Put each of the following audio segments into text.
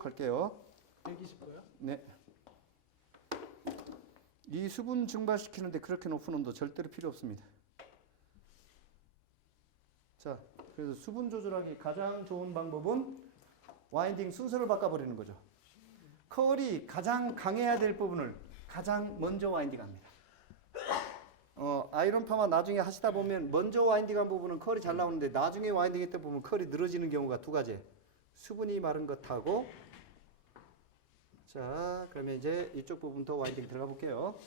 120도 갈게요. 120도요? 네. 이 수분 증발시키는데 그렇게 높은 온도 절대로 필요 없습니다. 자, 그래서 수분 조절하기 가장 좋은 방법은 와인딩 순서를 바꿔버리는 거죠. 컬이 가장 강해야 될 부분을 가장 먼저 와인딩합니다. 아이론 파마 나중에 하시다 보면 먼저 와인딩한 부분은 컬이 잘 나오는데 나중에 와인딩 했다 보면 컬이 늘어지는 경우가 두 가지. 수분이 마른 것하고 자, 그러면 이제 이쪽 부분부터 와인딩 들어가 볼게요.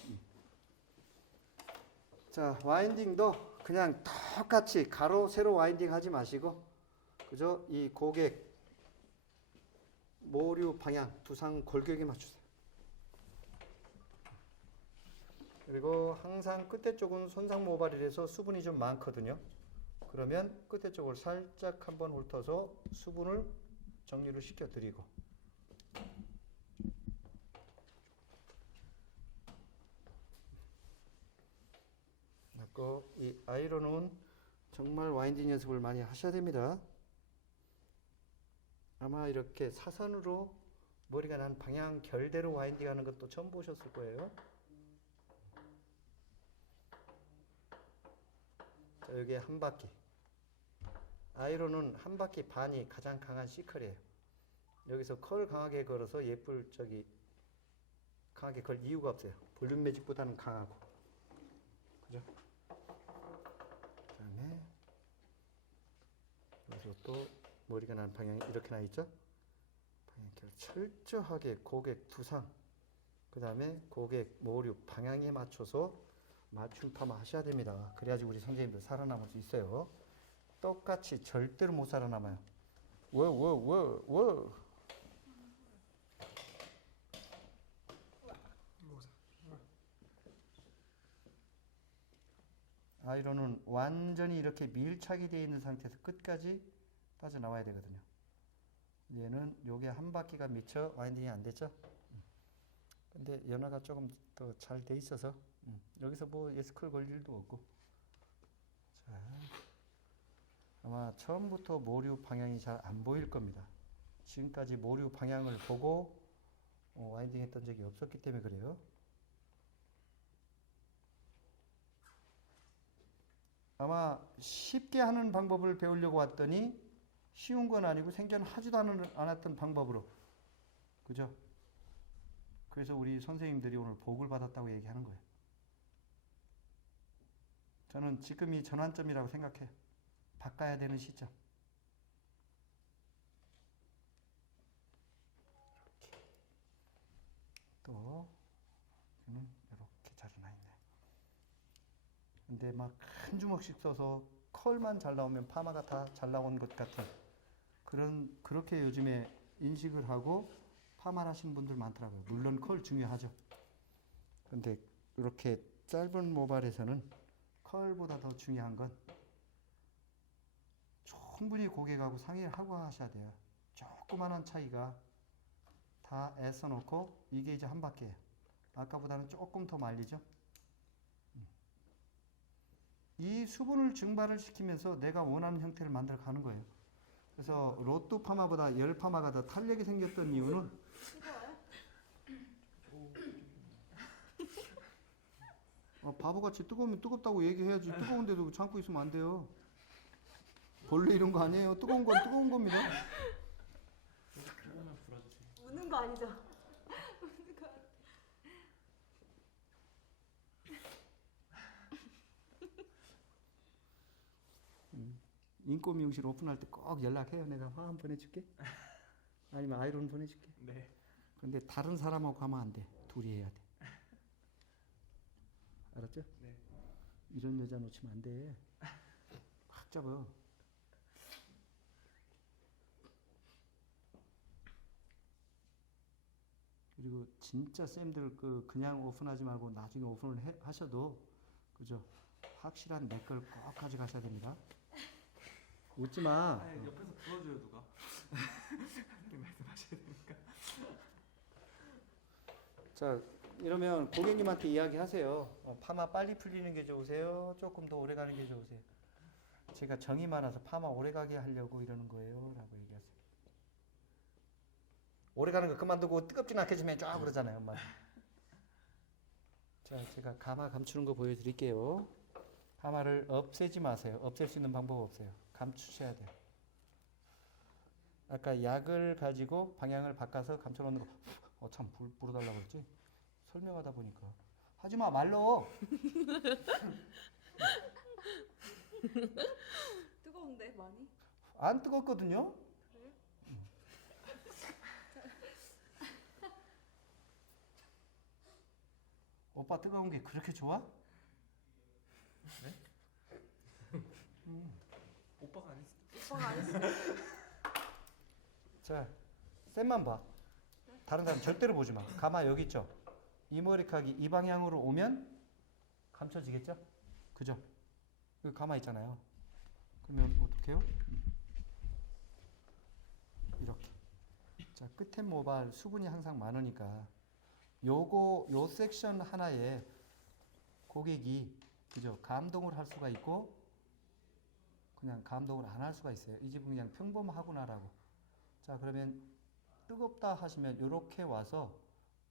자, 와인딩도 그냥 똑같이 가로, 세로 와인딩 하지 마시고, 그죠? 이 고객, 모류 방향, 두상 골격에 맞추세요. 그리고 항상 끝에 쪽은 손상 모발이라서 수분이 좀 많거든요. 그러면 끝에 쪽을 살짝 한번 훑어서 수분을 정리를 시켜드리고, 이 아이론은 정말 와인딩 연습을 많이 하셔야 됩니다. 아마 이렇게 사선으로 머리가 난 방향 결대로 와인딩 하는 것도 처음 보셨을 거예요. 자, 여기에 한 바퀴. 아이론은 한 바퀴 반이 가장 강한 C컬이에요. 여기서 컬 강하게 걸어서 강하게 걸 이유가 없어요. 볼륨 매직보다는 강하고. 그죠? 그 다음에 여기서 또 머리가 난 방향이 이렇게 나 있죠? 방향키를 철저하게 고객 두상, 그 다음에 고객 모류 방향에 맞춰서 맞춤 파마 하셔야 됩니다. 그래야지 우리 선생님들 살아남을 수 있어요. 똑같이 절대로 못 살아남아요. 워. 아이론은 완전히 이렇게 밀착이 되어 있는 상태에서 끝까지 빠져나와야 되거든요. 얘는 요게 한 바퀴가 미처 와인딩이 안 됐죠? 근데 연화가 조금 더 잘 돼 있어서 여기서 뭐 예스컬 걸 일도 없고. 자, 아마 처음부터 모류 방향이 잘 안 보일 겁니다. 지금까지 모류 방향을 보고 와인딩 했던 적이 없었기 때문에 그래요. 아마 쉽게 하는 방법을 배우려고 왔더니 쉬운 건 아니고 생전하지도 않았던 방법으로, 그죠? 그래서 우리 선생님들이 오늘 복을 받았다고 얘기하는 거예요. 저는 지금이 전환점이라고 생각해요. 바꿔야 되는 시점. 이렇게. 또 여기는 이렇게 자르나 있네. 근데 막 한 주먹씩 써서 컬만 잘 나오면 파마가 다 잘 나온 것 같은 그렇게 요즘에 인식을 하고 파마를 하시는 분들 많더라고요. 물론 컬 중요하죠. 근데 이렇게 짧은 모발에서는 컬보다 더 중요한 건 충분히 고객하고 상의를 하고 하셔야 돼요. 조그만한 차이가 다 애써 놓고 이게 이제 한 바퀴예요. 아까보다는 조금 더 말리죠. 이 수분을 증발을 시키면서 내가 원하는 형태를 만들어 가는 거예요. 그래서 로또 파마보다 열 파마가 더 탄력이 생겼던 이유는 바보같이 뜨거우면 뜨겁다고 얘기해야지. 뜨거운데도 참고 있으면 안 돼요. 본래 이런 거 아니에요. 뜨거운 건 뜨거운 겁니다. 하나만 불어주세요. 우는 거 아니죠? 우는 거 아니죠? 인꼬 미용실 오픈할 때 꼭 연락해요. 내가 화환 보내줄게. 아니면 아이론 보내줄게. 네. 근데 다른 사람하고 가면 안 돼. 둘이 해야 돼. 알았죠? 네. 이런 여자 놓치면 안 돼. 확 잡아. 그리고 진짜 쌤들 그냥 오픈하지 말고 나중에 오픈을 하셔도 그죠? 확실한 내 걸 꼭 가져가셔야 됩니다. 웃지 마. 아니, 옆에서 불어줘요 누가. 선생님 말씀하셔야 되니까. 자, 이러면 고객님한테 이야기하세요. 파마 빨리 풀리는 게 좋으세요? 조금 더 오래 가는 게 좋으세요? 제가 정이 많아서 파마 오래 가게 하려고 이러는 거예요. 라고 얘기하세요. 오래 가는 거 그만두고 뜨겁진 않게 좀 해줘 그러잖아요, 엄마. 자, 제가 가마 감추는 거 보여드릴게요. 가마를 없애지 마세요. 없앨 수 있는 방법 없어요. 감추셔야 돼요. 아까 약을 가지고 방향을 바꿔서 감춰놓는 거, 참 불어달라고 그랬지? 설명하다 보니까. 하지마, 말로! 뜨거운데 많이? 안 뜨겁거든요? 그래요? 오빠 뜨거운 게 그렇게 좋아? 오빠가 아니지. 오빠가 안 했어. 자, 쌤만 봐. 다른 사람 절대로 보지 마. 가마 여기 있죠? 이 머리카락이 이 방향으로 오면 감춰지겠죠? 그죠? 여기 가마 있잖아요. 그러면 어떻게 해요? 이렇게. 자, 끝에 모발 수분이 항상 많으니까 요 섹션 하나에 고객이 그죠? 감동을 할 수가 있고 그냥 감동을 안 할 수가 있어요. 이 집은 그냥 평범하구나라고. 자, 그러면 뜨겁다 하시면 이렇게 와서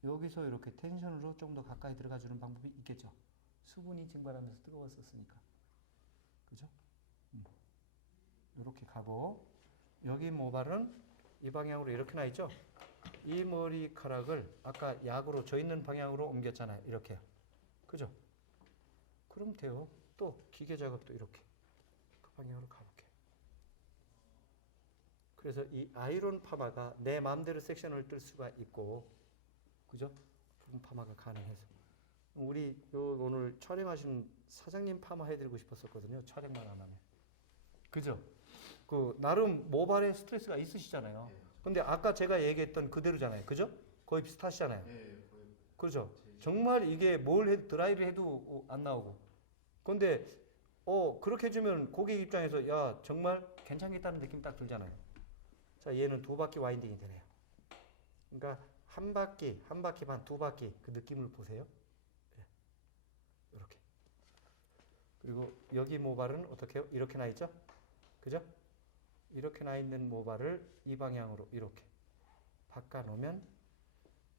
여기서 이렇게 텐션으로 좀 더 가까이 들어가 주는 방법이 있겠죠. 수분이 증발하면서 뜨거웠었으니까. 그죠? 이렇게 가고 여기 모발은 이 방향으로 이렇게 나 있죠? 이 머리카락을 아까 약으로 져 있는 방향으로 옮겼잖아요. 이렇게요. 그죠? 그럼 돼요. 또 기계 작업도 이렇게 그 방향으로 가볼게요. 그래서 이 아이론 파마가 내 마음대로 섹션을 뜰 수가 있고, 그죠? 부분 파마가 가능해서. 우리 오늘 촬영하신 사장님 파마 해드리고 싶었었거든요. 촬영만 안 하면. 그죠? 그 나름 모발에 스트레스가 있으시잖아요. 근데 아까 제가 얘기했던 그대로잖아요. 그죠? 거의 비슷하시잖아요. 그죠? 정말 이게 뭘 해도 드라이를 해도 안 나오고. 근데 그렇게 해주면 고객 입장에서 야 정말 괜찮겠다는 느낌 딱 들잖아요. 자, 얘는 2바퀴 와인딩이 되네요. 그러니까 한 바퀴 반, 2바퀴 그 느낌을 보세요. 이렇게. 그리고 여기 모발은 어떻게 해요? 이렇게 나 있죠? 그죠? 이렇게 나 있는 모발을 이 방향으로 이렇게 바꿔 놓으면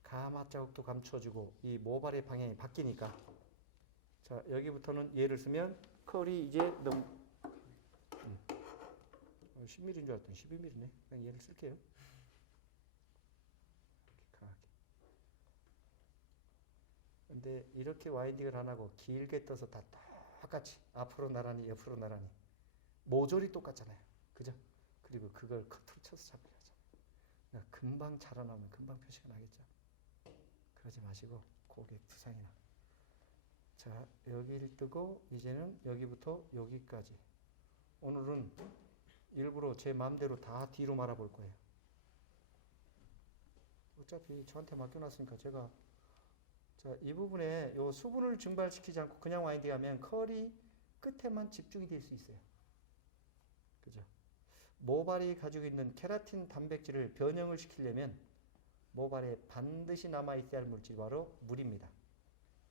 가마 자국도 감춰주고 이 모발의 방향이 바뀌니까. 자, 여기부터는 얘를 쓰면 컬이 이제 너무 10mm인 줄 알았더니 12mm네. 그냥 얘를 쓸게요. 이렇게 강하게. 근데 이렇게 와인딩을 안 하고 길게 떠서 다 똑같이 앞으로 나란히 옆으로 나란히 모조리 똑같잖아요. 그죠? 그리고 그걸 커트로 쳐서 잡으려고 하잖아요. 금방 자라나면 금방 표시가 나겠죠. 그러지 마시고 고객 부상이나. 자, 여기를 뜨고 이제는 여기부터 여기까지. 오늘은 일부러 제 마음대로 다 뒤로 말아볼 거예요. 어차피 저한테 맡겨놨으니까 제가 자, 이 부분에 요 수분을 증발시키지 않고 그냥 와인딩하면 컬이 끝에만 집중이 될 수 있어요. 그죠? 모발이 가지고 있는 케라틴 단백질을 변형을 시키려면 모발에 반드시 남아있어야 할 물질이 바로 물입니다.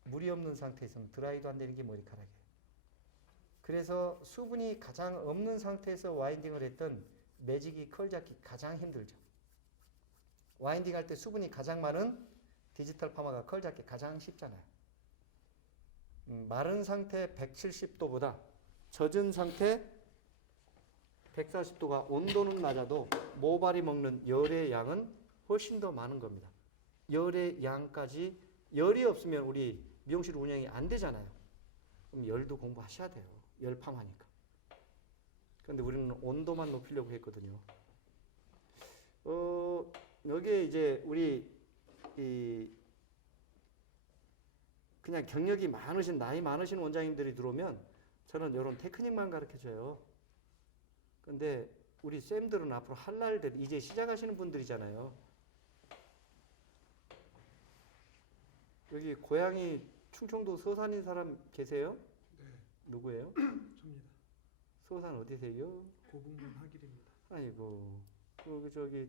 물이 없는 상태에서는 드라이도 안 되는 게 머리카락이에요. 그래서 수분이 가장 없는 상태에서 와인딩을 했던 매직이 컬 잡기 가장 힘들죠. 와인딩 할 때 수분이 가장 많은 디지털 파마가 컬 잡기 가장 쉽잖아요. 마른 상태 170도보다 젖은 상태 140도가 온도는 낮아도 모발이 먹는 열의 양은 훨씬 더 많은 겁니다. 열의 양까지 열이 없으면 우리 미용실 운영이 안 되잖아요. 그럼 열도 공부하셔야 돼요. 열 파마니까. 그런데 우리는 온도만 높이려고 했거든요. 여기에 이제 우리 그냥 경력이 많으신 나이 많으신 원장님들이 들어오면 저는 이런 테크닉만 가르쳐줘요. 근데 우리 쌤들은 앞으로 할 날들 이제 시작하시는 분들이잖아요. 여기 고향이 충청도 서산인 사람 계세요? 네. 누구예요? 접니다. 서산 어디세요? 고북면 하길입니다. 아이고, 저기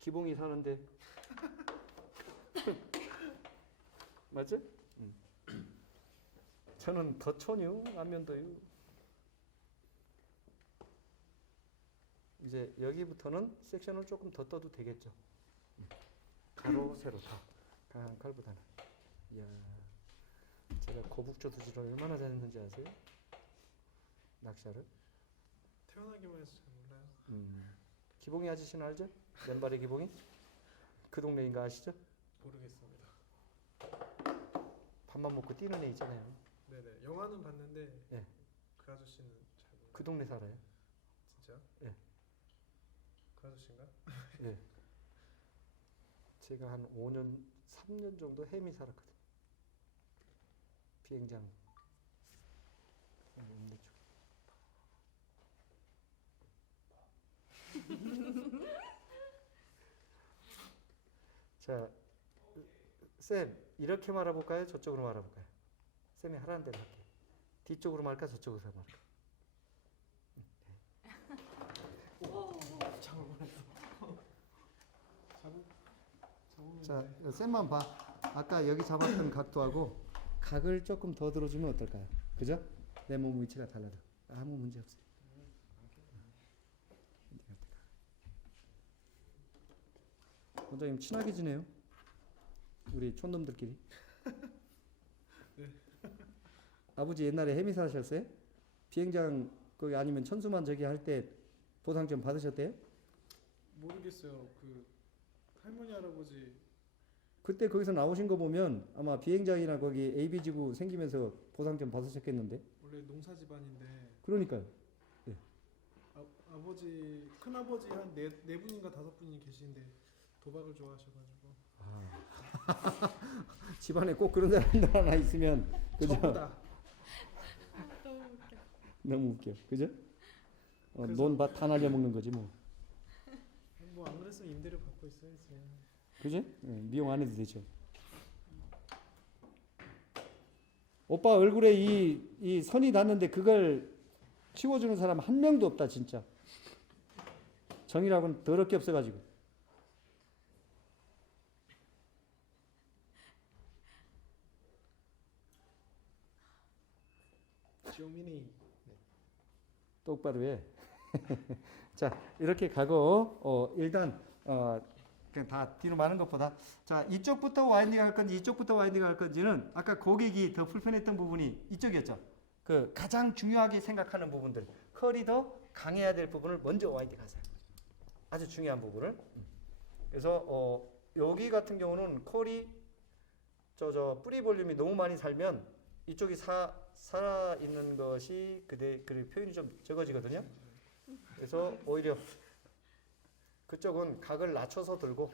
기봉이 사는데 맞죠? 저는 덧촌이요, 안면도요. 이제 여기부터는 섹션을 조금 더 떠도 되겠죠. 가로 세로 다 강한 칼보다는. 이야, 제가 거북조 두지를 얼마나 잘했는지 아세요? 낚시를. 태어나기만 해서 잘 몰라요. 기봉이 아저씨는 알죠? 맨발의 기봉이? 그 동네인가 아시죠? 모르겠습니다. 밥만 먹고 뛰는 애 있잖아요. 네네. 영화는 봤는데 예. 그 아저씨는 잘 몰라요. 그 동네 살아요. 진짜? 예. 그 아저씨인가? 예. 제가 한 5년, 3년 정도 해미 살았거든요. 비행장. 없는 쪽. 자, 쌤 이렇게 말아볼까요? 저쪽으로 말아볼까요? 쌤이 하라는 대로 할게요. 뒤쪽으로 말까? 저쪽으로 말까? 잡을 뻔했어. 잡으면 자, 돼. 쌤만 봐. 아까 여기 잡았던 각도하고 각을 조금 더 들어주면 어떨까요? 그죠? 내 몸 위치가 달라도 아무 문제 없어요. 원장님 친하게 지내요? 우리 촌놈들끼리. 네. 아버지 옛날에 해미사 하셨어요? 비행장 거기 아니면 천수만 저기 할 때 보상 좀 받으셨대요? 모르겠어요. 그 할머니 할아버지 그때 거기서 나오신 거 보면 아마 비행장이나 거기 AB지구 생기면서 보상 좀 받으셨겠는데? 원래 농사 집안인데 그러니까요. 아버지 큰 아버지 한 네 분인가 5분이 계시는데 도박을 좋아하셔가지고 집안에 꼭 그런 사람들 하나 있으면 그죠? 저보다 너무 웃겨. 그죠? 그래서- 논밭 다 날려먹는 거지 뭐. 뭐 안 그랬으면 임대료 받고 있어야지. 그지? 미용 안 해도 되죠. 오빠 얼굴에 이 선이 났는데 그걸 치워주는 사람 한 명도 없다 진짜. 정이라고는 더럽게 없어가지고. 지오미니 똑바로 해. 자 이렇게 가고 일단 그냥 다 뒤로 마는 것보다 자 이쪽부터 와인딩 할 건지 이쪽부터 와인딩 할 건지는 아까 고객이 더 불편했던 부분이 이쪽이었죠. 그 가장 중요하게 생각하는 부분들 컬이 더 강해야 될 부분을 먼저 와인딩 하세요. 아주 중요한 부분을. 그래서 여기 같은 경우는 컬이 저 뿌리 볼륨이 너무 많이 살면 이쪽이 살아 있는 것이 그 표현이 좀 적어지거든요. 그래서 오히려 그쪽은 각을 낮춰서 들고,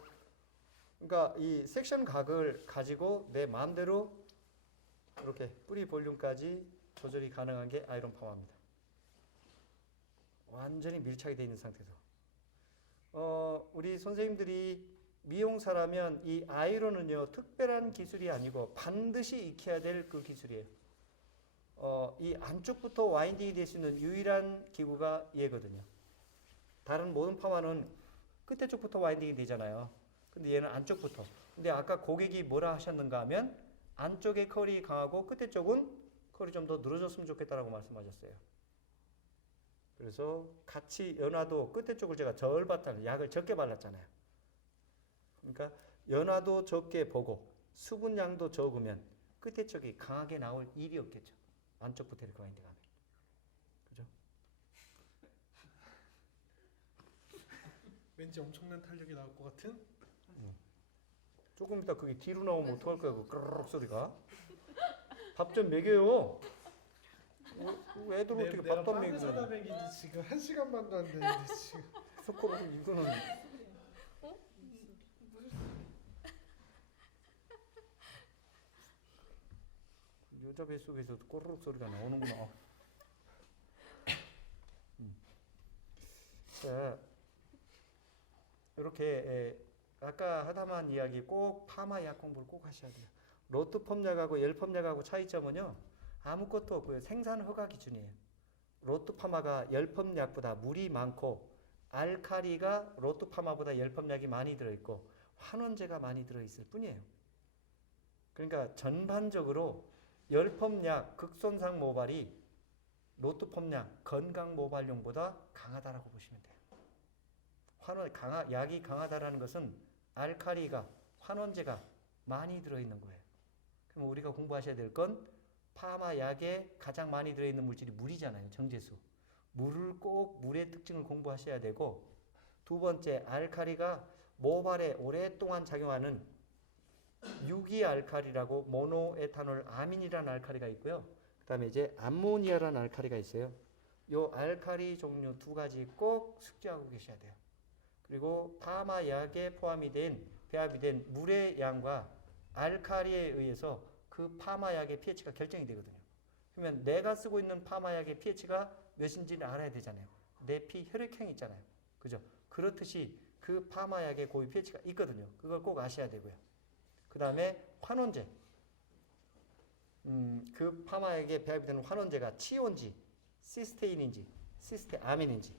그러니까 이 섹션 각을 가지고 내 마음대로 이렇게 뿌리 볼륨까지 조절이 가능한 게 아이론 파마입니다. 완전히 밀착이 되어 있는 상태에서. 우리 선생님들이 미용사라면 이 아이론은요 특별한 기술이 아니고 반드시 익혀야 될 그 기술이에요. 이 안쪽부터 와인딩이 될 수 있는 유일한 기구가 얘거든요. 다른 모든 파마는 끝에 쪽부터 와인딩이 되잖아요. 근데 얘는 안쪽부터. 근데 아까 고객이 뭐라 하셨는가 하면 안쪽에 컬이 강하고 끝에 쪽은 컬이 좀 더 늘어졌으면 좋겠다라고 말씀하셨어요. 그래서 같이 연화도 끝에 쪽을 제가 절바탕 약을 적게 발랐잖아요. 그러니까 연화도 적게 보고 수분량도 적으면 끝에 쪽이 강하게 나올 일이 없겠죠. 안쪽부터 이렇게 와인딩하면. 그죠? 왠지 엄청난 탄력이 나올 것 같은. 조금 이따 그게 뒤로 나오면 어떡할 거야 그 ቅ르륵 소리가. 밥 좀 먹여요. 애들 어떻게 내가 밥도 안 빵을 사다 먹여. 먹이지 지금 1시간만도 안 됐는데 지금. 속으로 이거는 여자 뱃속에서도 꼬르륵 소리가 나오는구나. 자, 이렇게 아까 하다만 이야기 꼭 파마 약 공부를 꼭 하셔야 돼요. 로트 펌약하고 열 펌약하고 차이점은요 아무것도 없고요. 생산 허가 기준이에요. 로트 파마가 열 펌약보다 물이 많고 알카리가 로트 파마보다 열 펌약이 많이 들어있고 환원제가 많이 들어있을 뿐이에요. 그러니까 전반적으로 열 펌약 극손상 모발이 로트 펌약 건강 모발용보다 강하다라고 보시면 돼요. 약이 강하다라는 것은 알카리가 환원제가 많이 들어있는 거예요. 그럼 우리가 공부하셔야 될 건 파마 약에 가장 많이 들어있는 물질이 물이잖아요. 정제수. 물을 꼭 물의 특징을 공부하셔야 되고, 두 번째 알칼리가 모발에 오랫동안 작용하는 유기알칼리라고 모노에탄올 아민이라는 알칼리가 있고요. 그 다음에 이제 암모니아라는 알칼리가 있어요. 요 알칼리 종류 두 가지 꼭 숙지하고 계셔야 돼요. 그리고 파마 약에 배합이 된 물의 양과 알칼리에 의해서 그 파마 약의 pH가 결정이 되거든요. 그러면 내가 쓰고 있는 파마 약의 pH가 몇인지를 알아야 되잖아요. 내 피 혈액형이 있잖아요. 그죠? 그렇듯이 그 파마 약의 고유 pH가 있거든요. 그걸 꼭 아셔야 되고요. 그 다음에 환원제. 그 파마 약에 배합이 되는 환원제가 치온지, 시스테인인지, 시스테아민인지.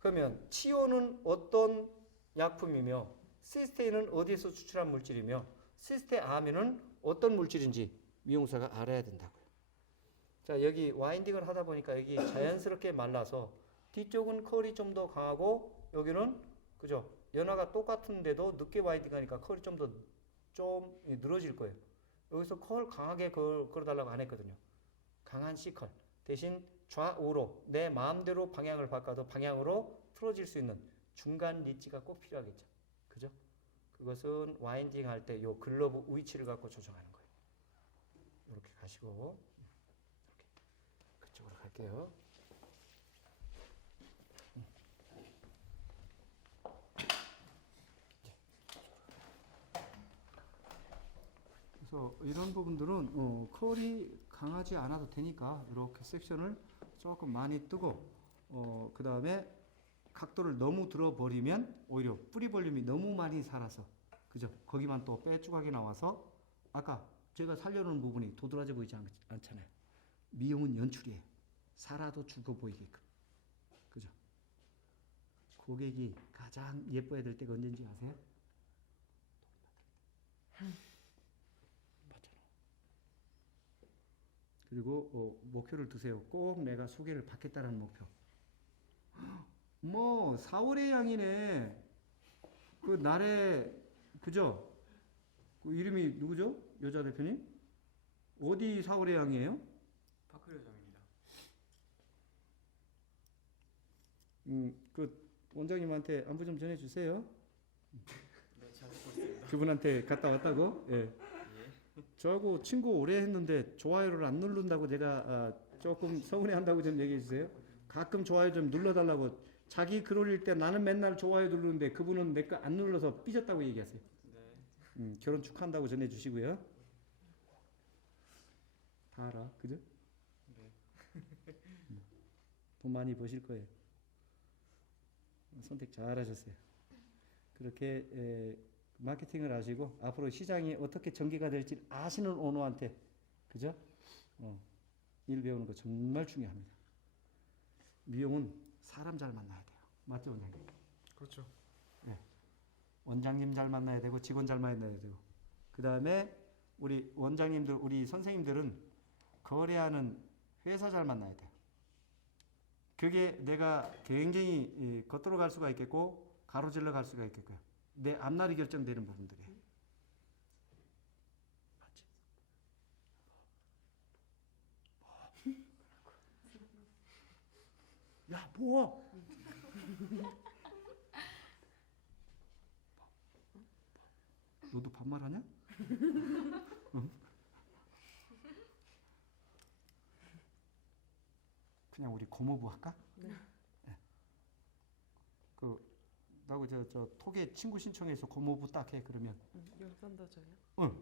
그러면 치온은 어떤 약품이며 시스테인은 어디에서 추출한 물질이며 시스테아민은 어떤 물질인지 미용사가 알아야 된다고요. 자, 여기 와인딩을 하다 보니까 여기 자연스럽게 말라서 뒤쪽은 컬이 좀 더 강하고 여기는 그죠? 연화가 똑같은데도 늦게 와인딩하니까 컬이 좀 늘어질 거예요. 여기서 컬 강하게 걸어달라고 안 했거든요. 강한 C컬 대신 좌우로 내 마음대로 방향을 바꿔도 방향으로 틀어질 수 있는 중간 리치가 꼭 필요하겠죠. 그죠? 그것은 와인딩 할 때 요 글러브 위치를 갖고 조정하는 거예요. 이렇게 가시고 이렇게 그쪽으로 갈게요. 그래서 이런 부분들은 컬이 강하지 않아도 되니까 이렇게 섹션을 조금 많이 뜨고 그 다음에 각도를 너무 들어버리면 오히려 뿌리 볼륨이 너무 많이 살아서 그죠? 거기만 또 빼쭈각이 나와서 아까 제가 살려놓은 부분이 도드라져 보이지 않잖아요. 미용은 연출이에요. 살아도 죽어 보이게끔. 그죠? 고객이 가장 예뻐야 될 때가 언제인지 아세요? 맞잖아. 그리고 목표를 두세요. 꼭 내가 소개를 받겠다라는 목표. 뭐 4월의 양이네. 그 날에 그죠? 그 이름이 누구죠? 여자 대표님? 어디 4월의 양이에요? 파크여장입니다. 그 원장님한테 안부 좀 전해주세요. 네, 잘 듣고 있습니다. 그분한테 갔다 왔다고? 예. 저하고 친구 오래 했는데 좋아요를 안 누른다고 제가 조금 서운해한다고 좀 얘기해 주세요. 가끔 좋아요 좀 눌러달라고. 자기 글 올릴 때 나는 맨날 좋아요 누르는데 그분은 내 거 안 눌러서 삐졌다고 얘기하세요. 네. 결혼 축하한다고 전해주시고요. 다 알아, 그죠? 네. 돈 많이 버실 거예요. 선택 잘 하셨어요. 그렇게 마케팅을 하시고 앞으로 시장이 어떻게 전개가 될지 아시는 오너한테 그죠? 일 배우는 거 정말 중요합니다. 미용은 사람 잘 만나야 돼요. 맞죠, 원장님? 그렇죠. 네. 원장님 잘 만나야 되고 직원 잘 만나야 되고 그 다음에 우리 원장님들, 우리 선생님들은 거래하는 회사 잘 만나야 돼요. 그게 내가 굉장히 겉도로 갈 수가 있겠고 가로질러 갈 수가 있겠고요. 내 앞날이 결정되는 부분들이에요. 맞지? 야, 뭐? 너도 반말하냐? 응? 그냥 우리 고모부 할까? 네. 네. 나고 저 톡에 친구 신청해서 고모부 딱 해. 그러면 용돈도 줘요? 응.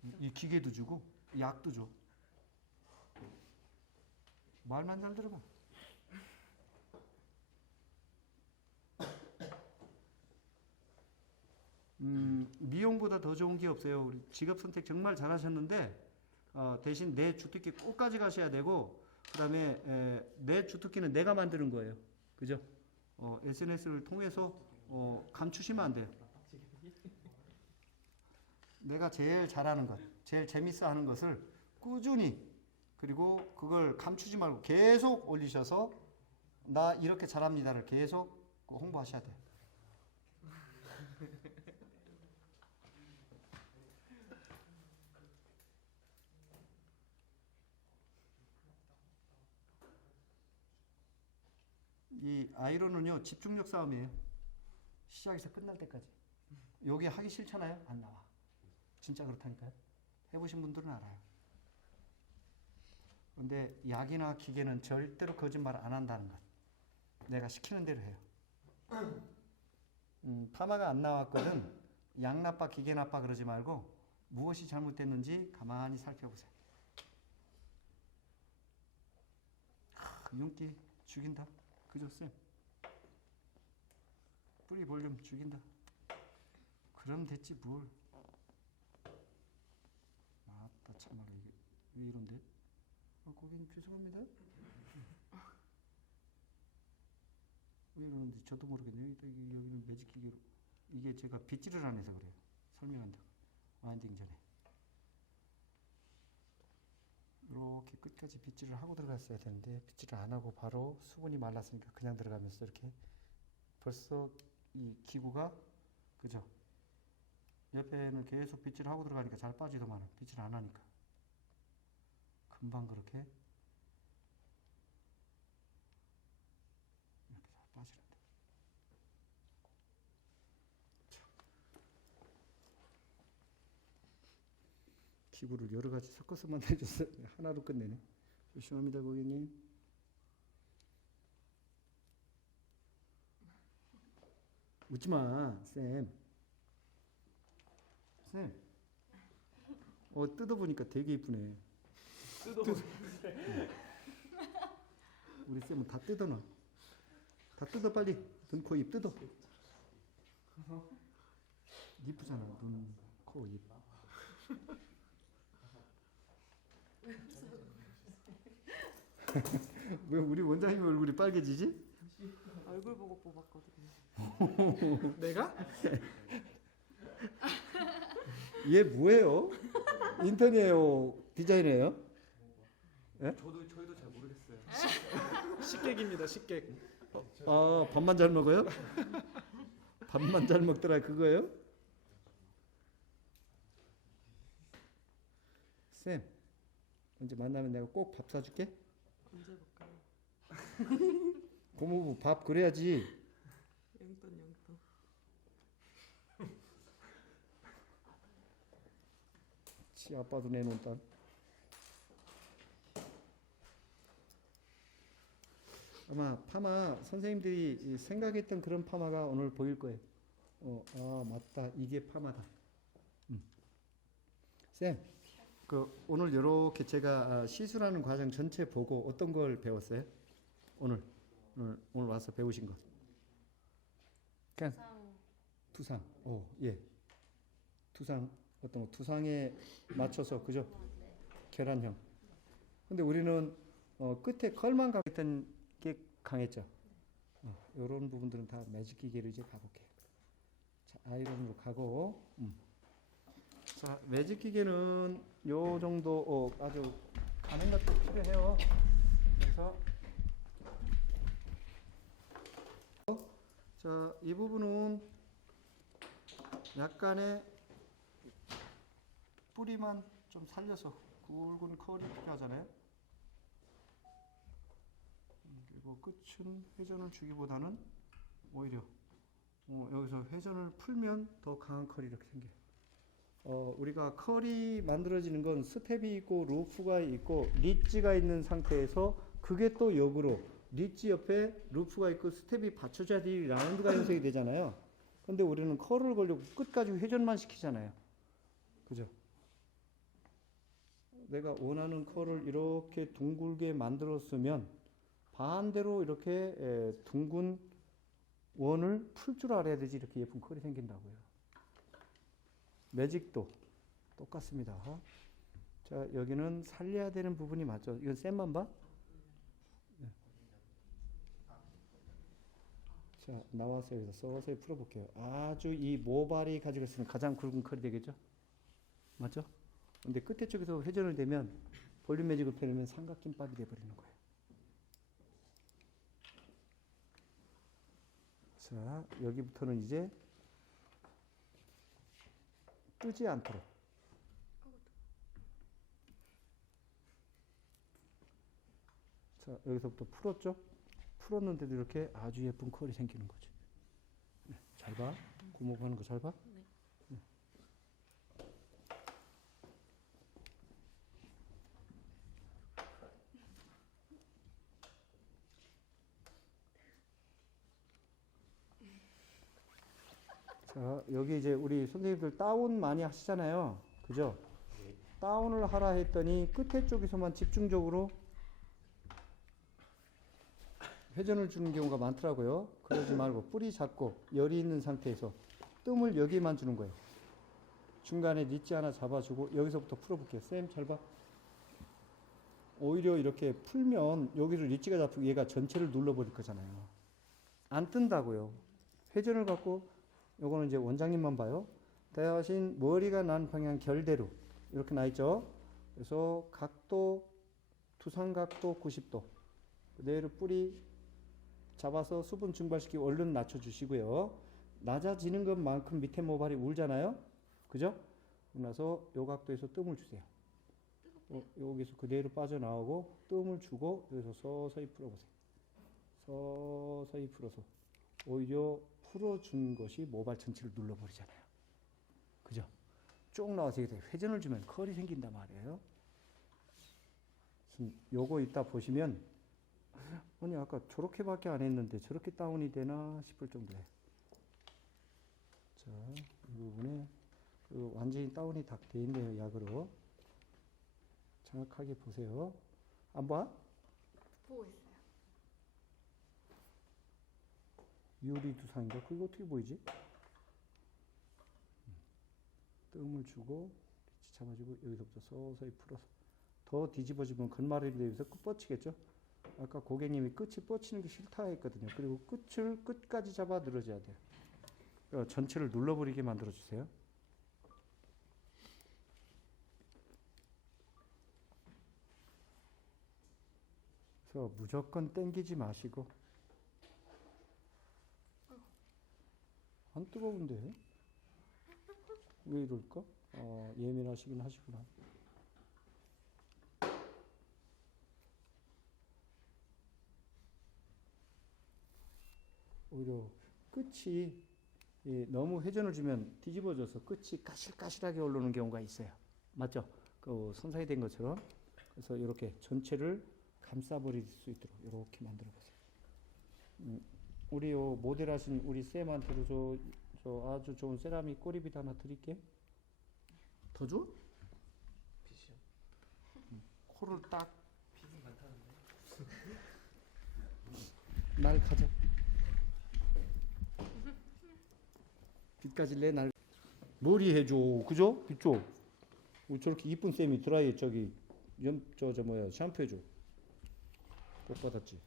진짜? 이 기계도 주고 약도 줘. 말만 잘 들어봐. 미용보다 더 좋은 게 없어요. 우리 직업 선택 정말 잘하셨는데 대신 내 주특기 꼭 가져가셔야 되고 그다음에 내 주특기는 내가 만드는 거예요. 그죠? SNS를 통해서 감추시면 안 돼요. 내가 제일 잘하는 것, 제일 재밌어 하는 것을 꾸준히 그리고 그걸 감추지 말고 계속 올리셔서 나 이렇게 잘합니다를 계속 홍보하셔야 돼요. 이 아이론은요 집중력 싸움이에요. 시작에서 끝날 때까지. 여기 하기 싫잖아요. 안 나와. 진짜 그렇다니까요. 해보신 분들은 알아요. 근데 약이나 기계는 절대로 거짓말 안 한다는 것. 내가 시키는 대로 해요. 파마가 안 나왔거든. 약 나빠 기계 나빠 그러지 말고 무엇이 잘못됐는지 가만히 살펴보세요. 윤기 죽인다. 그죠 쌤? 뿌리 볼륨 죽인다. 그럼 됐지 뭘. 아따 참말로 이게 왜 이런데? 고객님 죄송합니다. 왜 이러는지 저도 모르겠네요. 여기는 매직 기계로 이게 제가 빗질을 안 해서 그래요. 설명한다. 와인딩 전에 이렇게 끝까지 빗질을 하고 들어갔어야 되는데 빗질을 안 하고 바로 수분이 말랐으니까 그냥 들어가면서 이렇게 벌써 이 기구가 그죠? 옆에는 계속 빗질을 하고 들어가니까 잘 빠지더만 빗질 안 하니까 금방 그렇게 이렇게 잘 빠지는데. 기구를 여러 가지 섞어서 만들어줘서 하나로 끝내네. 조심합니다, 고객님. 웃지 마, 쌤. 쌤. 뜯어보니까 되게 이쁘네. 우리 쌤은 다 뜯어놔. 다 뜯어 빨리. 눈, 코, 입 뜯어. 이쁘잖아. 눈, 코, 입. 왜 우리 원장님 얼굴이 빨개지지? 얼굴 보고 뽑았거든요. 내가? 얘 뭐예요? 인턴이에요? 디자이너예요? 예? 저희도 잘 모르겠어요. 식객입니다. 식객. 밥만 잘 먹어요? 밥만 잘 먹더라 그거예요? 쌤, 언제 만나면 내가 꼭 밥 사줄게. 언제 볼까요? 고모부 밥 그래야지. 용돈. 지 아빠도 내놓은 딸. 아마 파마 선생님들이 생각했던 그런 파마가 오늘 보일 거예요. 맞다. 이게 파마다. 쌤, 오늘 이렇게 제가 시술하는 과정 전체 보고 어떤 걸 배웠어요? 오늘 와서 배우신 거. 그냥 투상. 예. 투상 어떤 거? 투상에 맞춰서 그죠? 계란형. 근데 우리는 끝에 컬만 가있던 게 강했죠. 이런 부분들은 다 매직 기계로 이제 가볼게요. 자, 아이론으로 가고. 자, 매직 기계는 요 정도 아주 가는 것도 필요해요. 그래서 자, 이 부분은 약간의 뿌리만 좀 살려서 굵은 컬이 필요하잖아요. 그리고 끝은 회전을 주기보다는 오히려 여기서 회전을 풀면 더 강한 컬이 이렇게 생겨요. 우리가 컬이 만들어지는 건 스텝이 있고 루프가 있고 리지가 있는 상태에서 그게 또 역으로 리지 옆에 루프가 있고 스텝이 받쳐줘야지 라운드가 형성이 되잖아요. 근데 우리는 컬을 걸려고 끝까지 회전만 시키잖아요. 그죠? 내가 원하는 컬을 이렇게 둥글게 만들었으면 반대로 이렇게 둥근 원을 풀 줄 알아야 되지 이렇게 예쁜 컬이 생긴다고요. 매직도 똑같습니다. 자, 여기는 살려야 되는 부분이 맞죠? 이건 쌤만 봐? 네. 자, 나와서 여기서 서서히 풀어볼게요. 아주 이 모발이 가지고 있는 가장 굵은 컬이 되겠죠? 맞죠? 근데 끝에 쪽에서 회전을 되면 볼륨 매직을 펴면 삼각김밥이 돼버리는 거예요. 자, 여기부터는 이제 뜨지 않도록. 자, 여기서부터 풀었죠? 풀었는데도 이렇게 아주 예쁜 컬이 생기는 거지. 잘 봐. 고목하는 거 잘 봐. 네. 자, 여기 이제 우리 선생님들 다운 많이 하시잖아요. 그죠? 다운을 하라 했더니 끝에 쪽에서만 집중적으로 회전을 주는 경우가 많더라고요. 그러지 말고 뿌리 잡고 열이 있는 상태에서 뜸을 여기만 주는 거예요. 중간에 니치 하나 잡아주고 여기서부터 풀어볼게요. 쌤 잘 봐. 오히려 이렇게 풀면 여기를 니치가 잡히고 얘가 전체를 눌러버릴 거잖아요. 안 뜬다고요. 회전을 갖고 요거는 이제 원장님만 봐요. 대신 머리가 난 방향 결대로 이렇게 나 있죠. 그래서 각도 두상각도 90도 그대로 뿌리 잡아서 수분 증발시키고 얼른 낮춰주시고요. 낮아지는 것만큼 밑에 모발이 울잖아요. 그죠? 그러나서 요 각도에서 뜸을 주세요. 여기서 그대로 빠져나오고 뜸을 주고 여기서 서서히 풀어보세요. 서서히 풀어서 오히려 풀어준 것이 모발 전체를 눌러버리잖아요. 그죠? 쭉 나와서 이렇게 회전을 주면 컬이 생긴단 말이에요. 요거 이따 보시면 아니 아까 저렇게밖에 안 했는데 저렇게 다운이 되나 싶을 정도예요. 자, 이 부분에 그 완전히 다운이 다 돼 있네요. 약으로 정확하게 보세요. 안 봐? 보고 있어요. 유리두상인가? 그거 어떻게 보이지? 뜸을 주고 리치 잡아주고 여기서부터 서서히 풀어서 더 뒤집어지면 건마리를 내면서 끝 뻗치겠죠? 아까 고객님이 끝이 뻗치는 게 싫다 했거든요. 그리고 끝을 끝까지 잡아 늘어져야 돼요. 그러니까 전체를 눌러버리게 만들어 주세요. 그래서 무조건 땡기지 마시고 안 뜨거운데 왜 이럴까? 예민하시긴 하시구나. 오히려 끝이 너무 회전을 주면 뒤집어져서 끝이 까실까실하게 올라오는 경우가 있어요. 맞죠? 그 선상이 된 것처럼. 그래서 이렇게 전체를 감싸버릴 수 있도록 이렇게 만들어 보세요. 우리 요 모델하신 우리 쌤한테도 저 아주 좋은 세라믹 꼬리빗 하나 드릴게. 더 줘? 빗이요? 코를 딱 빗은 많다는데. 날 가져. 빗 가질래? 날 머리 해줘. 그죠? 빗 줘. 우리 저렇게 이쁜 쌤이 드라이 저기 저 뭐야 샴푸 해줘. 복 받았지.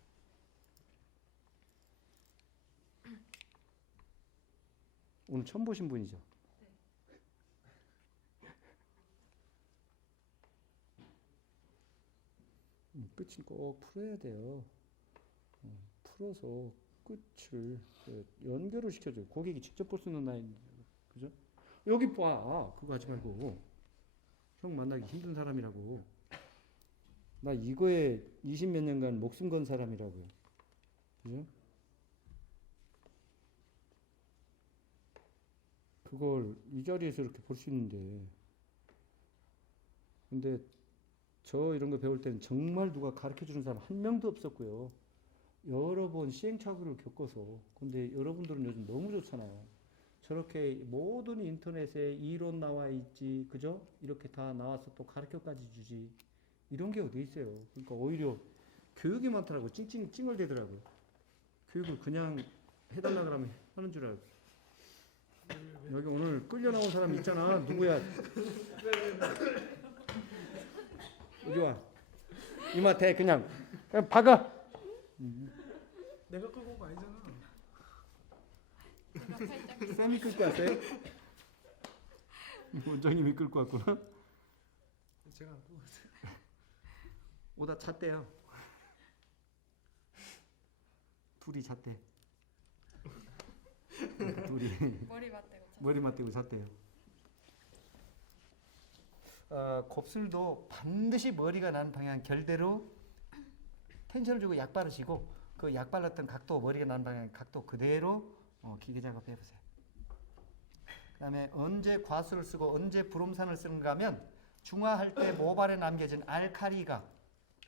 오늘 처음 보신 분이죠? 끝은 꼭 풀어야 돼요. 풀어서 끝을 연결을 시켜줘요. 고객이 직접 볼 수 있는 라인인데, 그죠? 여기 봐. 그거 하지 말고. 형 만나기 힘든 사람이라고. 나 이거에 20몇 년간 목숨 건 사람이라고요. 그죠? 그걸 이 자리에서 이렇게 볼 수 있는데. 근데 저 이런 거 배울 때는 정말 누가 가르쳐 주는 사람 한 명도 없었고요. 여러 번 시행착오를 겪어서. 근데 여러분들은 요즘 너무 좋잖아요. 저렇게 모든 인터넷에 이론 나와 있지, 그죠? 이렇게 다 나와서 또 가르쳐까지 주지. 이런 게 어디 있어요. 그러니까 오히려 교육이 많더라고. 찡찡찡얼대더라고요. 교육을 그냥 해달라 그러면 하는 줄 알고. 여기 오늘 끌려 나온 사람 있잖아. 누구야? 이리 와. 이마대 그냥 박아. 내가 끌고 온 거 아니잖아. 쌤이 끌고 왔어요? 원장님이 끌고 왔구나. 제가 안 끌고 왔어요. 오다 찼대요. 둘이 잤대. 둘이 머리 맞대고 잤어요. 머리 맞대고 잤대요. 곱슬도 반드시 머리가 난 방향 결대로 텐션을 주고 약 바르시고 그 약 발랐던 각도, 머리가 난 방향 각도 그대로 기계 작업 해보세요. 그 다음에 언제 과수를 쓰고 언제 브롬산을 쓰는가 하면 중화할 때 모발에 남겨진 알칼리가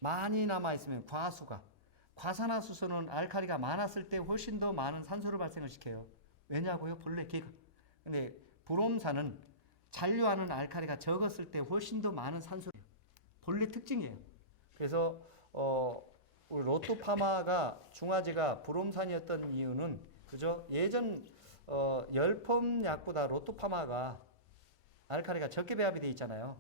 많이 남아있으면 과수가, 과산화수소는 알칼리가 많았을 때 훨씬 더 많은 산소를 발생을 시켜요. 왜냐고요? 본래 걔가. 근데 브롬산은 잔류하는 알칼리가 적었을 때 훨씬 더 많은 산소를 본래 특징이에요. 그래서 우리 로투파마가 중화제가 브롬산이었던 이유는 그죠? 예전 열펌 약보다 로투파마가 알칼리가 적게 배합이 되어 있잖아요.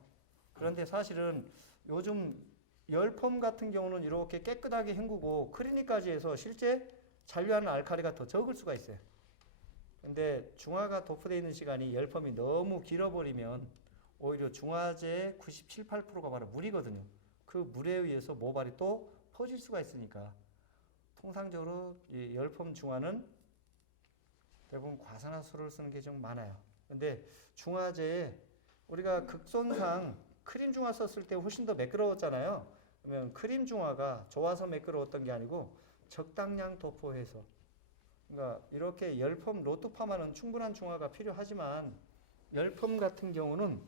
그런데 사실은 요즘 열펌 같은 경우는 이렇게 깨끗하게 헹구고 크리니까지 해서 실제 잔류하는 알칼리가 더 적을 수가 있어요. 근데 중화가 도포되어 있는 시간이 열펌이 너무 길어버리면 오히려 중화제의 97, 8%가 바로 물이거든요. 그 물에 의해서 모발이 또 퍼질 수가 있으니까 통상적으로 이 열펌 중화는 대부분 과산화수소를 쓰는 게 좀 많아요. 근데 중화제에 우리가 극손상 크림 중화 썼을 때 훨씬 더 매끄러웠잖아요. 그러면 크림 중화가 좋아서 매끄러웠던 게 아니고 적당량 도포해서, 그러니까 이렇게 열펌 로투파마는 충분한 중화가 필요하지만 열펌 같은 경우는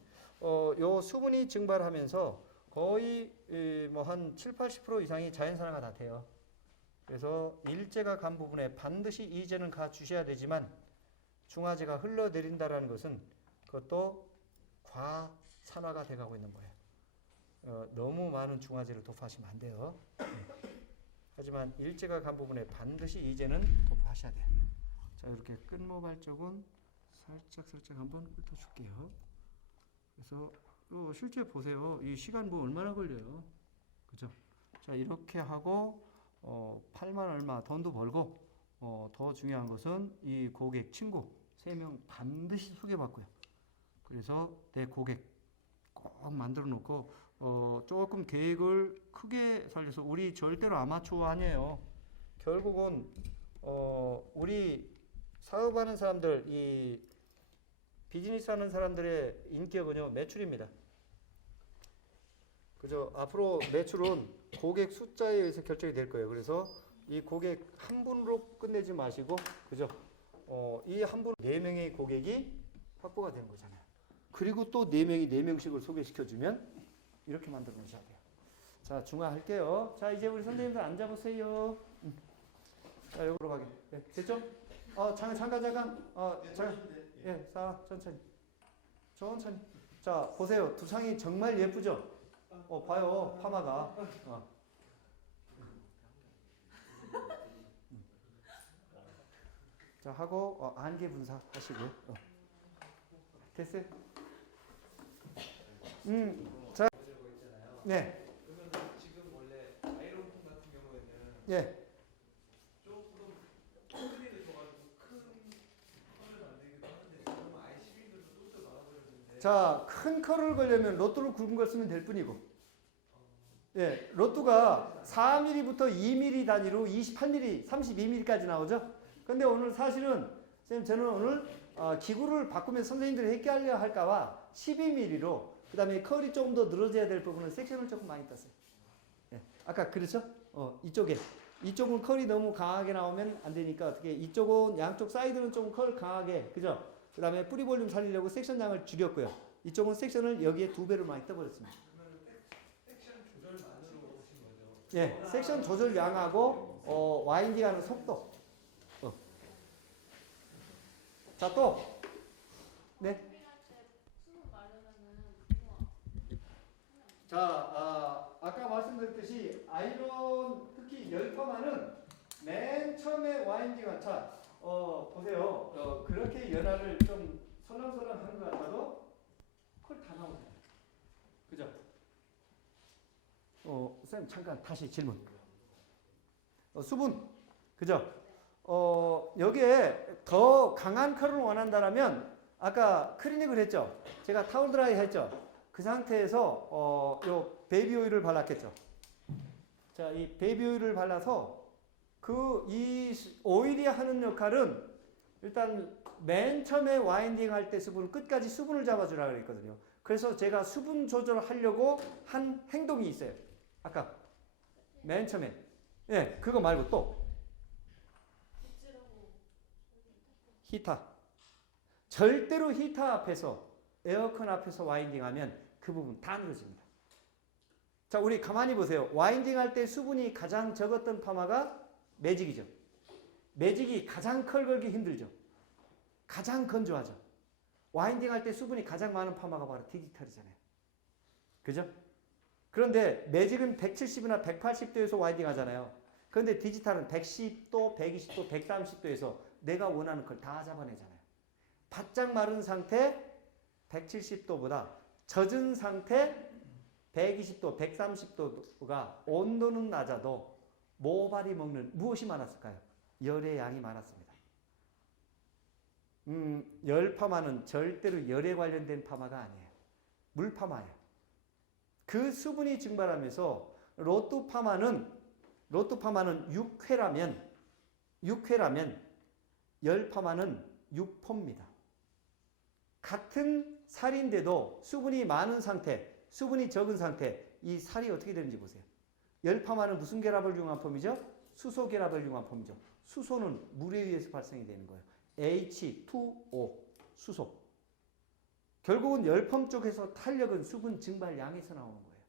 요 수분이 증발하면서 거의 뭐 한 7, 80% 이상이 자연산화가 다 돼요. 그래서 일제가 간 부분에 반드시 이제는 가 주셔야 되지만 중화제가 흘러내린다라는 것은 그것도 과산화가 돼가고 있는 거예요. 너무 많은 중화제를 도포하시면 안 돼요. 하지만 일제가 간 부분에 반드시 이제는 도포하셔야 돼요. 자, 이렇게 끝모발 쪽은 살짝 한번 훑어줄게요. 그래서 실제 보세요. 이 시간 뭐 얼마나 걸려요? 그죠? 자, 이렇게 하고 8만 얼마 돈도 벌고 더 중요한 것은 이 고객 친구 3명 반드시 소개받고요. 그래서 내 고객 꼭 만들어 놓고 조금 계획을 크게 살려서, 우리 절대로 아마추어 아니에요. 결국은 우리 사업하는 사람들, 이 비즈니스 하는 사람들의 인격은요 매출입니다. 그죠? 앞으로 매출은 고객 숫자에 의해서 결정이 될 거예요. 그래서 이 고객 한 분으로 끝내지 마시고, 그죠? 이 한 분 4명의 고객이 확보가 되는 거잖아요. 그리고 또 4명이 4명씩을 소개시켜주면 이렇게 만들어 놓으셔야 돼요. 자, 중화할게요. 자, 이제 우리 선생님들 앉아보세요. 자, 여기로 가게. 네, 됐죠? 잠깐. 예, 천천히. 자, 보세요. 두상이 정말 예쁘죠? 봐요. 파마가. 자, 하고 안개 분사 하시고요. 됐어요? 자, 네. 그러면 지금 원래 아이론폼 같은 경우에는 예. 조금 크기를 줘가지고 큰 컬을 만들기도 하는데 지금 아예 11도에서 또 막아버렸는데. 자, 큰 컬을 걸려면 로또를 굵은 걸 쓰면 될 뿐이고. 예, 로또가 4mm부터 2mm 단위로 28mm, 32mm까지 나오죠. 근데 오늘 사실은 선생님, 저는 오늘 기구를 바꾸면 선생님들이 헷갈려 할까봐 12mm로, 그 다음에 컬이 조금 더 늘어져야 될 부분은 섹션을 조금 많이 땄어요. 예, 아까 그렇죠? 이쪽은 컬이 너무 강하게 나오면 안 되니까 어떻게, 이쪽은 양쪽 사이드는 조금 컬 강하게, 그죠? 그 다음에 뿌리 볼륨 살리려고 섹션 양을 줄였고요. 이쪽은 섹션을 여기에 2배를 많이 떠버렸습니다. 섹션 조절만으로 오신 거죠? 예, 섹션 조절 양하고 와인딩 하는 속도. 자, 또. 네. 자, 아까 말씀드렸듯이 아이론, 특히 열펌하는 맨 처음에 와인딩은, 자, 보세요. 그렇게 연화를 좀 설렁설렁 하는 것 같아도 컬 다 나오잖아요. 그죠? 쌤, 잠깐 다시 질문. 수분. 그죠? 여기에 더 강한 컬을 원한다면 아까 클리닉을 했죠. 제가 타올 드라이 했죠. 그 상태에서 요 베이비 오일을 발랐겠죠. 자, 이 베이비 오일을 발라서 이 오일이 하는 역할은 일단 맨 처음에 와인딩 할 때 수분, 끝까지 수분을 잡아주라고 그랬거든요. 그래서 제가 수분 조절을 하려고 한 행동이 있어요. 아까 맨 처음에. 예, 그거 말고 또 히터. 절대로 히터 앞에서 에어컨 앞에서 와인딩 하면 그 부분 다 늘어집니다. 자, 우리 가만히 보세요. 와인딩 할 때 수분이 가장 적었던 파마가 매직이죠. 매직이 가장 컬 걸기 힘들죠. 가장 건조하죠. 와인딩 할 때 수분이 가장 많은 파마가 바로 디지털이잖아요. 그죠? 그런데 매직은 170이나 180도에서 와인딩 하잖아요. 그런데 디지털은 110도, 120도, 130도에서 내가 원하는 걸 다 잡아내잖아요. 바짝 마른 상태 170도보다 젖은 상태 120도, 130도가 온도는 낮아도 모발이 먹는 무엇이 많았을까요? 열의 양이 많았습니다. 열 파마는 절대로 열에 관련된 파마가 아니에요. 물 파마예요. 그 수분이 증발하면서 로또 파마는 6회라면 열 파마는 6포입니다. 같은 살인데도 수분이 많은 상태, 수분이 적은 상태, 이 살이 어떻게 되는지 보세요. 열 파마는 무슨 결합을 이용한 폼이죠? 수소 결합을 이용한 폼이죠. 수소는 물에 의해서 발생이 되는 거예요. H2O, 수소. 결국은 열펌 쪽에서 탄력은 수분 증발량에서 나오는 거예요.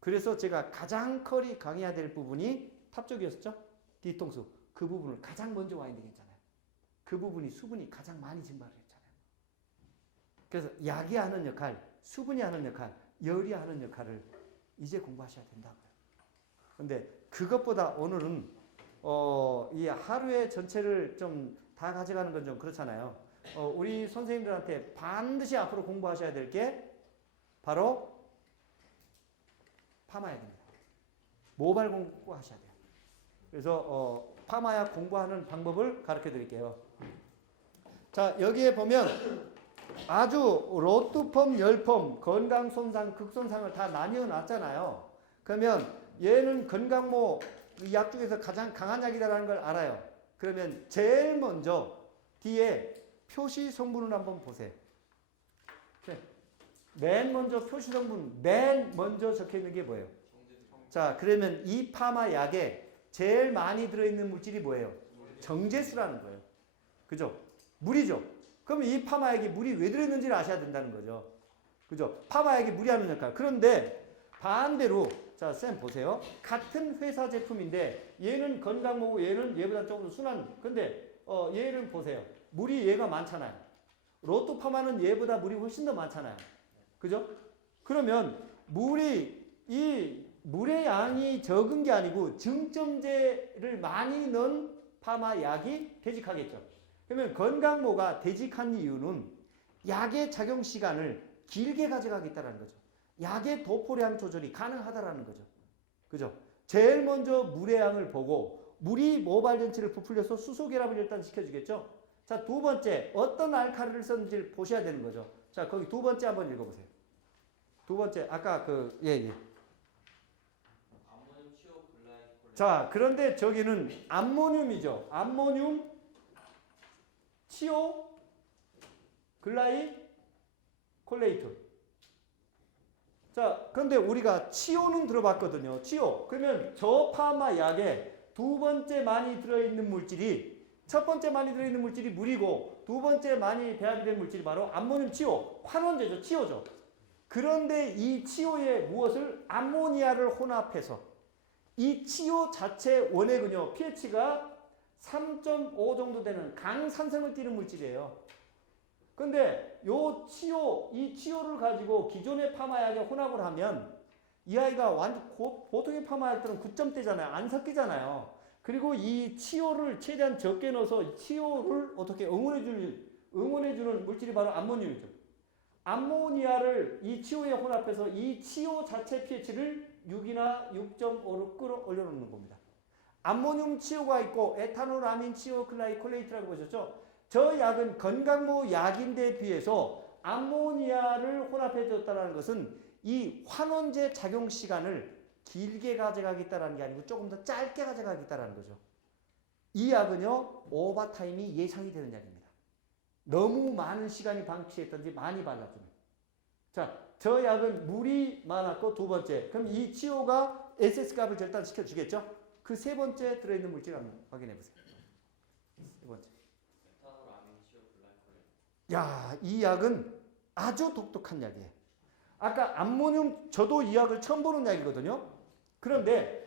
그래서 제가 가장 컬이 강해야 될 부분이 탑 쪽이었죠? 뒤통수. 그 부분을 가장 먼저 와인딩 했잖아요. 그 부분이 수분이 가장 많이 증발을 했잖아요. 그래서 약이 하는 역할, 수분이 하는 역할, 열이 하는 역할을 이제 공부하셔야 된다고요. 근데 그것보다 오늘은 이 하루의 전체를 좀 다 가져가는 건 좀 그렇잖아요. 우리 선생님들한테 반드시 앞으로 공부하셔야 될 게 바로 파마야 됩니다. 모발 공부하셔야 돼요. 그래서 파마약 공부하는 방법을 가르쳐 드릴게요. 자, 여기에 보면 아주 로투펌, 열펌, 건강 손상, 극손상을 다 나뉘어 놨잖아요. 그러면 얘는 건강모 약 중에서 가장 강한 약이다라는 걸 알아요. 그러면 제일 먼저 뒤에 표시 성분을 한번 보세요. 맨 먼저 표시 성분, 맨 먼저 적혀 있는 게 뭐예요? 자, 그러면 이 파마 약에 제일 많이 들어있는 물질이 뭐예요? 정제수라는 거예요. 그죠? 물이죠. 그럼 이 파마약에 물이 왜 들어있는지를 아셔야 된다는 거죠. 그죠? 파마약에 물이 하는 역할. 그런데 반대로, 자, 쌤 보세요. 같은 회사 제품인데 얘는 건강모고 얘는 얘보다 조금 더 순한. 근데 얘를 보세요. 물이 얘가 많잖아요. 로또 파마는 얘보다 물이 훨씬 더 많잖아요. 그죠? 그러면 이 물의 양이 적은 게 아니고 증점제를 많이 넣은 파마약이 되직하겠죠. 그러면 건강모가 되직한 이유는 약의 작용 시간을 길게 가져가겠다는 거죠. 약의 도포량 조절이 가능하다라는 거죠. 그죠? 제일 먼저 물의 양을 보고 물이 모발 전체를 부풀려서 수소 결합을 일단 시켜주겠죠. 자, 두 번째 어떤 알칼리를 썼는지를 보셔야 되는 거죠. 자, 거기 두 번째 한번 읽어보세요. 두 번째 아까 자, 그런데 저기는 암모늄이죠. 암모늄 치오 글라이콜레이트. 자, 그런데 우리가 치오는 들어봤거든요. 치오. 그러면 저 파마 약에 두 번째 많이 들어있는 물질이, 첫 번째 많이 들어있는 물질이 물이고 두 번째 많이 배합이 된 물질이 바로 암모늄 치오. 환원제죠. 치오죠. 그런데 이 치오에 무엇을? 암모니아를 혼합해서 이 치오 자체 원액은요, pH가 3.5 정도 되는 강산성을 띠는 물질이에요. 근데 이 치오를 가지고 기존의 파마약에 혼합을 하면 이 아이가 보통의 파마약들은 9점대잖아요. 안 섞이잖아요. 그리고 이 치오를 최대한 적게 넣어서 치오를 어떻게 응원해주는 물질이 바로 암모늄이죠. 암모니아를 이 치오에 혼합해서 이 치오 자체 pH를 6이나 6.5로 끌어올려 놓는 겁니다. 암모늄 치오가 있고 에탄올 아민 치오 글라이콜레이트라고 보셨죠? 저 약은 건강모 약인데 비해서 암모니아를 혼합해 줬다는 것은 이 환원제 작용 시간을 길게 가져가겠다는 게 아니고 조금 더 짧게 가져가겠다는 거죠. 이 약은요, 오버타임이 예상이 되는 약입니다. 너무 많은 시간이 방치했던지 많이 발라주면. 자, 저 약은 물이 많았고 두 번째. 그럼 이 치오가 SS 값을 절단시켜 주겠죠? 그 세 번째 들어있는 물질 한번 확인해 보세요. 세 번째. 야, 이 약은 아주 독특한 약이에요. 아까 암모늄, 저도 이 약을 처음 보는 약이거든요. 그런데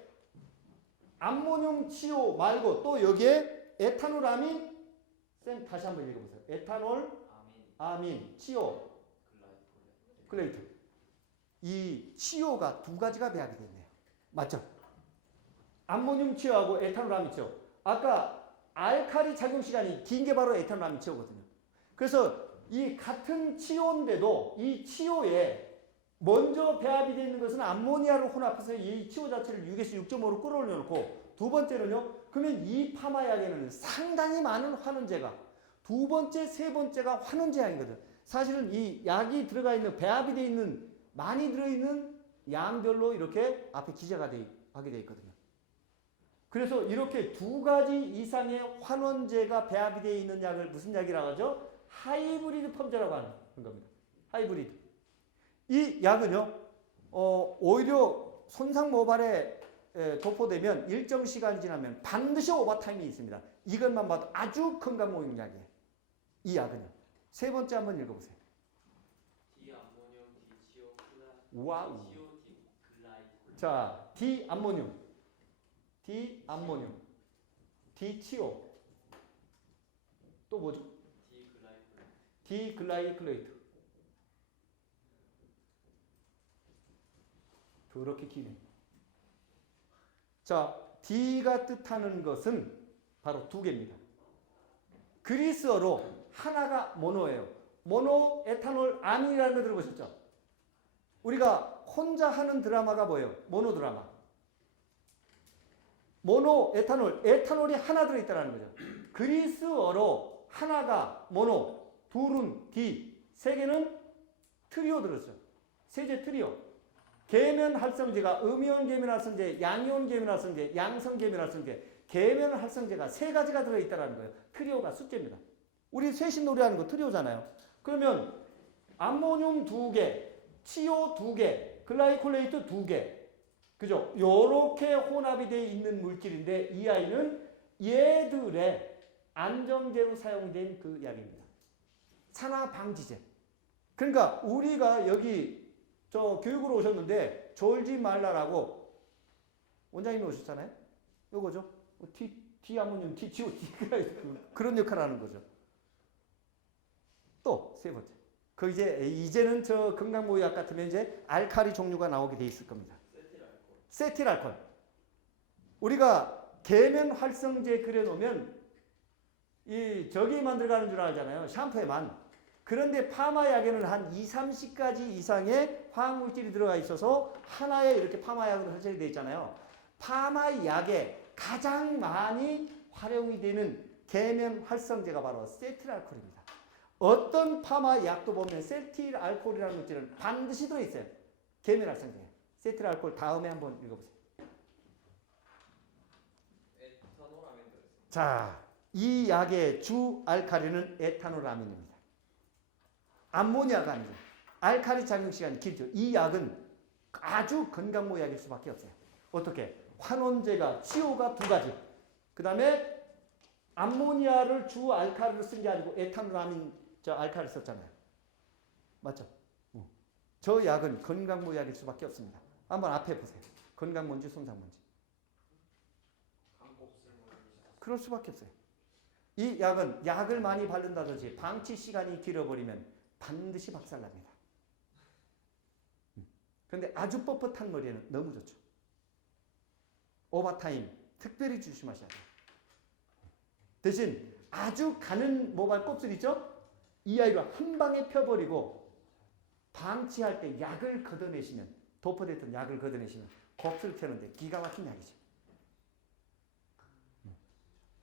암모늄 치오 말고 또 여기에 에탄올 아민, 쌤 다시 한번 읽어보세요. 에탄올 아민 치오 글레이트. 이 치오가 두 가지가 배합이 됐네요. 맞죠? 암모늄 치오하고 에탄올 아민 치오. 아까 알칼리 작용 시간이 긴 게 바로 에탄올 아민 치오거든요. 그래서 이 같은 치오인데도 이 치오에 먼저 배합이 되어 있는 것은 암모니아를 혼합해서 이 치오 자체를 6에서 6.5로 끌어올려 놓고, 두 번째는요, 그러면 이 파마약에는 상당히 많은 환원제가, 두 번째, 세 번째가 환원제 약이거든. 사실은 이 약이 들어가 있는, 배합이 되어 있는, 많이 들어있는 양별로 이렇게 앞에 기재가 하게 되어 있거든요. 그래서 이렇게 두 가지 이상의 환원제가 배합이 되어 있는 약을 무슨 약이라고 하죠? 하이브리드 펌제라고 하는 겁니다. 하이브리드. 이 약은요, 오히려 손상 모발에 도포되면 일정 시간이 지나면 반드시 오버타임이 있습니다. 이것만 봐도 아주 건강모형 약이에요. 이 약은요. 세 번째 한번 읽어보세요. 디암모늄 와우. 디치오글라이콜. 자, 디암모늄, 디암모늄, 디치오. 또 뭐죠? 디글라이콜레이트. 그렇게 기네. 자, D가 뜻하는 것은 바로 두 개입니다. 그리스어로 하나가 모노예요. 모노 에탄올 아민이라는 거 들어보셨죠? 우리가 혼자 하는 드라마가 뭐예요? 모노 드라마. 모노 에탄올, 에탄올이 하나 들어있다는 거죠. 그리스어로 하나가 모노, 둘은 디, 세 개는 트리오 들었죠. 세제 트리오. 계면 활성제가 음이온 계면 활성제, 양이온 계면 활성제, 양성 계면 활성제, 계면 활성제가 세 가지가 들어있다는 거예요. 트리오가 숫제입니다. 우리 셋이 노래하는 거 트리오잖아요. 그러면 암모늄 2개, 치오 2개, 글라이콜레이트 2개, 그죠? 요렇게 혼합이 되어 있는 물질인데 이 아이는 얘들의 안정제로 사용된 그 약입니다. 산화 방지제. 그러니까 우리가 여기 저 교육으로 오셨는데 졸지 말라라고 원장님이 오셨잖아요. 요거죠. 디아모늄, 디치오, 그런 역할을 하는 거죠. 또 세 번째. 그 이제는 저 건강보약 같으면 이제 알칼리 종류가 나오게 돼 있을 겁니다. 세틸알콜. 우리가 계면 활성제 그려놓으면 이 저기 만들어가는 줄 알잖아요. 샴푸에만. 그런데 파마약에는 한 2, 30가지 이상의 화학물질이 들어가 있어서 하나에 이렇게 파마약으로 설정이 되어 있잖아요. 파마약에 가장 많이 활용이 되는 계면 활성제가 바로 세틸알콜입니다. 어떤 파마약도 보면 세틸알콜이라는 물질은 반드시 들어있어요. 계면 활성제. 세틸알콜 다음에 한번 읽어보세요. 에탄올아민 들었어요. 자, 이 약의 주 알칼리는 에탄올아민입니다. 암모니아가 아니죠. 알칼리 작용 시간이 길죠. 이 약은 아주 건강모약일 수밖에 없어요. 어떻게? 환원제가 치오가 2가지. 그 다음에 암모니아를 주 알칼리로 쓴 게 아니고 에탄올아민 저 알칼리 썼잖아요. 맞죠? 저 약은 건강모약일 수밖에 없습니다. 한번 앞에 보세요. 건강먼지, 손상먼지. 그럴 수밖에 없어요. 이 약은 약을 많이 바른다든지 방치 시간이 길어버리면 반드시 박살납니다. 그런데 아주 뻣뻣한 머리에는 너무 좋죠. 오버타임 특별히 조심하셔야 돼요. 대신 아주 가는 모발 곱슬 있죠? 이 아이로 한 방에 펴버리고 방치할 때 약을 걷어내시면, 도포됐던 약을 걷어내시면 곱슬 펴는데 기가 막힌 약이죠.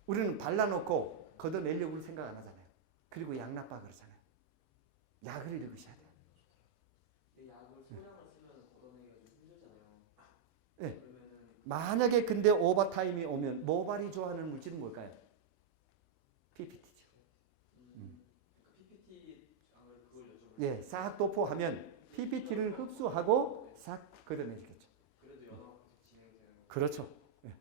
우리는 발라놓고 걷어내려고 생각 안 하잖아요. 그리고 약 나빠 그러잖아요. 약을 읽으셔야 돼요. 약을 소량을 쓰면 걷어내기가 좀 힘들잖아요. 네. 그러면은 만약에 근데 오버타임이 오면 모발이 좋아하는 물질은 뭘까요? PPT죠. PPT 아무래도 그걸 여쭤보려고. 예, 싹 도포하면 PPT를 흡수하고 싹 걷어내시겠죠. 그래도 연화가 계속 진행되는 거. 그렇죠. 예.